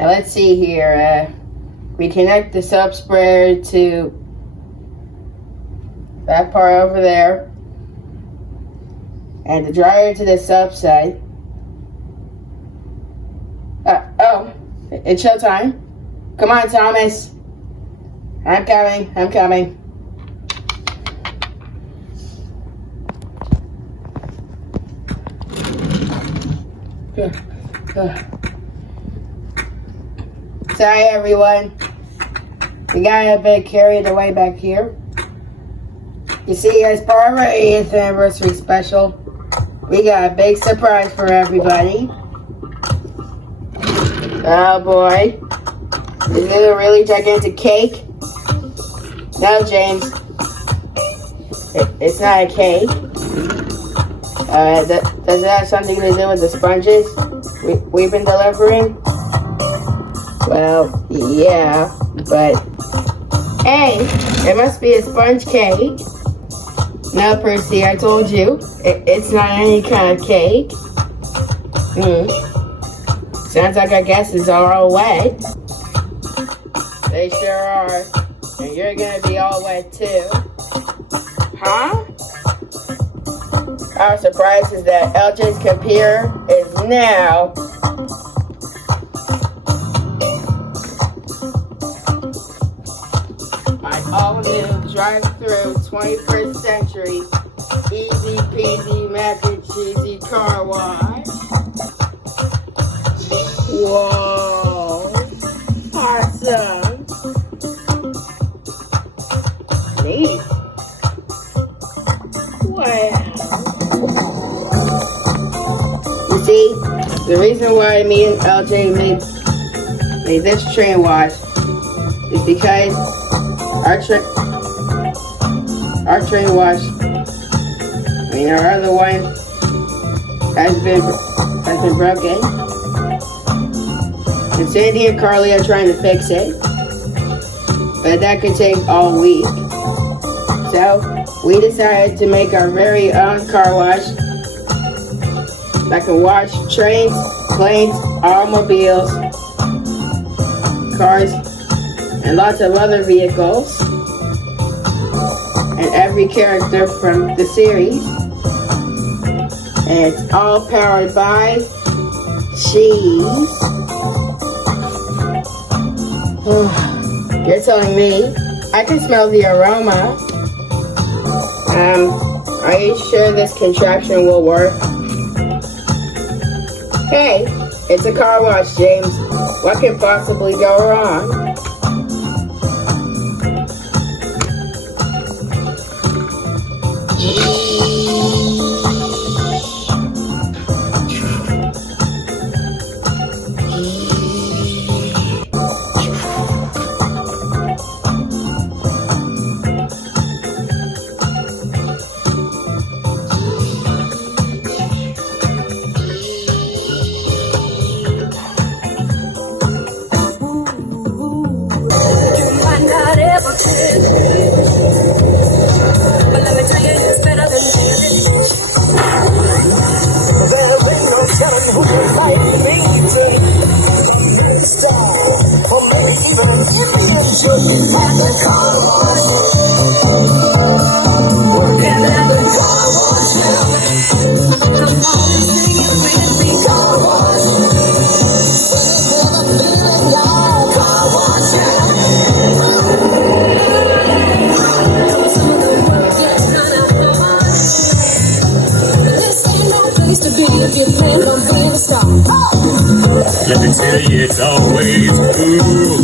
Now let's see here. We connect the soap sprayer to that part over there, and the dryer to the soap side. Oh, it's showtime. Come on, Thomas. I'm coming. Sorry, everyone. We got a bit carried away back here. You see, as part of our 80th anniversary special, we got a big surprise for everybody. Oh boy. Is it a really gigantic cake? No, James. It's not a cake. Does it have something to do with the sponges we've been delivering? Well, yeah, but hey, it must be a sponge cake. No, Percy, I told you, it's not any kind of cake. Sounds like our guesses are all wet. They sure are, and you're gonna be all wet too. Huh? Our surprise is that LJ's computer is now my all-new drive-through 21st century easy peasy mac and cheesy car wash. Whoa! Awesome! Neat. Wow. You see, the reason why me and LJ made this train wash is because our train wash, our other one has been broken. And Sandy and Carly are trying to fix it, but that could take all week. So we decided to make our very own car wash that can wash trains, planes, automobiles, cars, and lots of other vehicles, and every character from the series. And it's all powered by cheese. You're telling me I can smell the aroma. Are you sure this contraption will work? Hey, it's a car wash, James. What could possibly go wrong? But let me tell you, it's better than music. Well, ain't no telling who can fight me. Style, or maybe even give me a joke at the car wash. Working at the car wash. Come on and sing it with me, car wash. Car wash. To be if you plan on being a star. Let me tell you, it's always cool.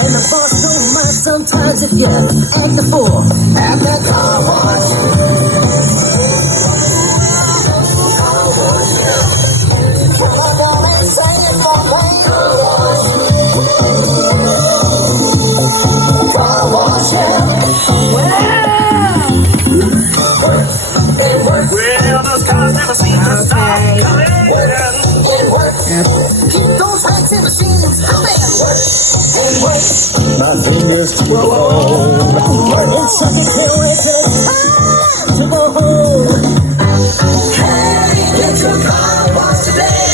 And the boss don't mind sometimes if you act the fool at that car wash. Car wash, well, those cars never seem to stop coming. Keep those lights in the scenes coming. My fingers to go home. It's such a clear way to go home. Hey, it's a car wash today.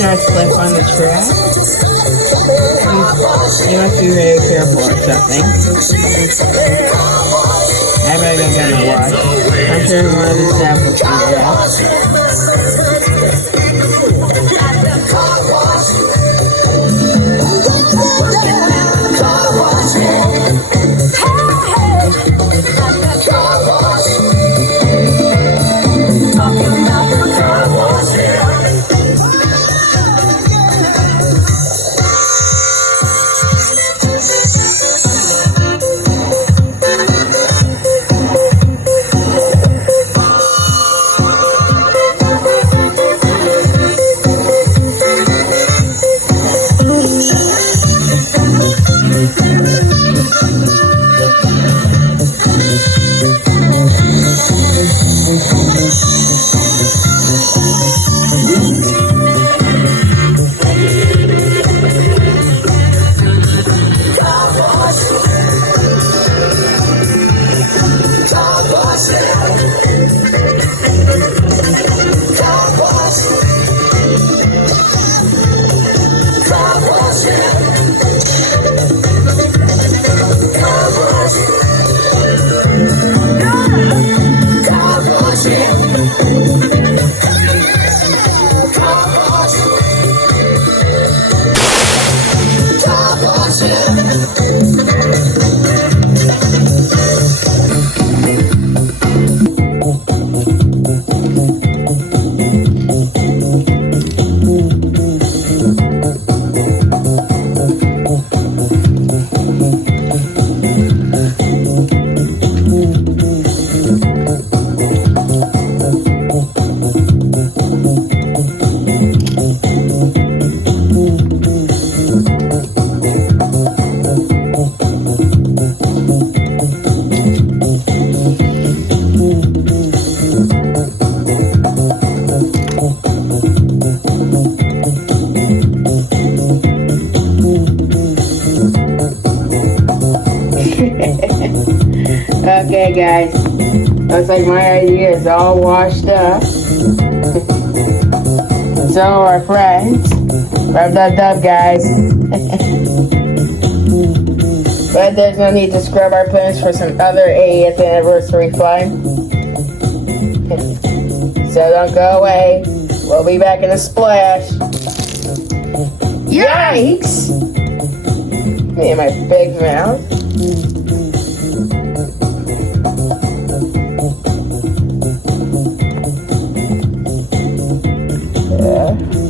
not slip on the track. You must be very careful or something. I better go get my watch. I'm sure one of the staff will see that. Okay, guys. Looks like my idea is all washed up. Some of our friends. Rub that up, guys. But there's no need to scrub our plans for some other 80th anniversary fun. So don't go away. We'll be back in a splash. Yikes! Me and my big mouth. Yeah.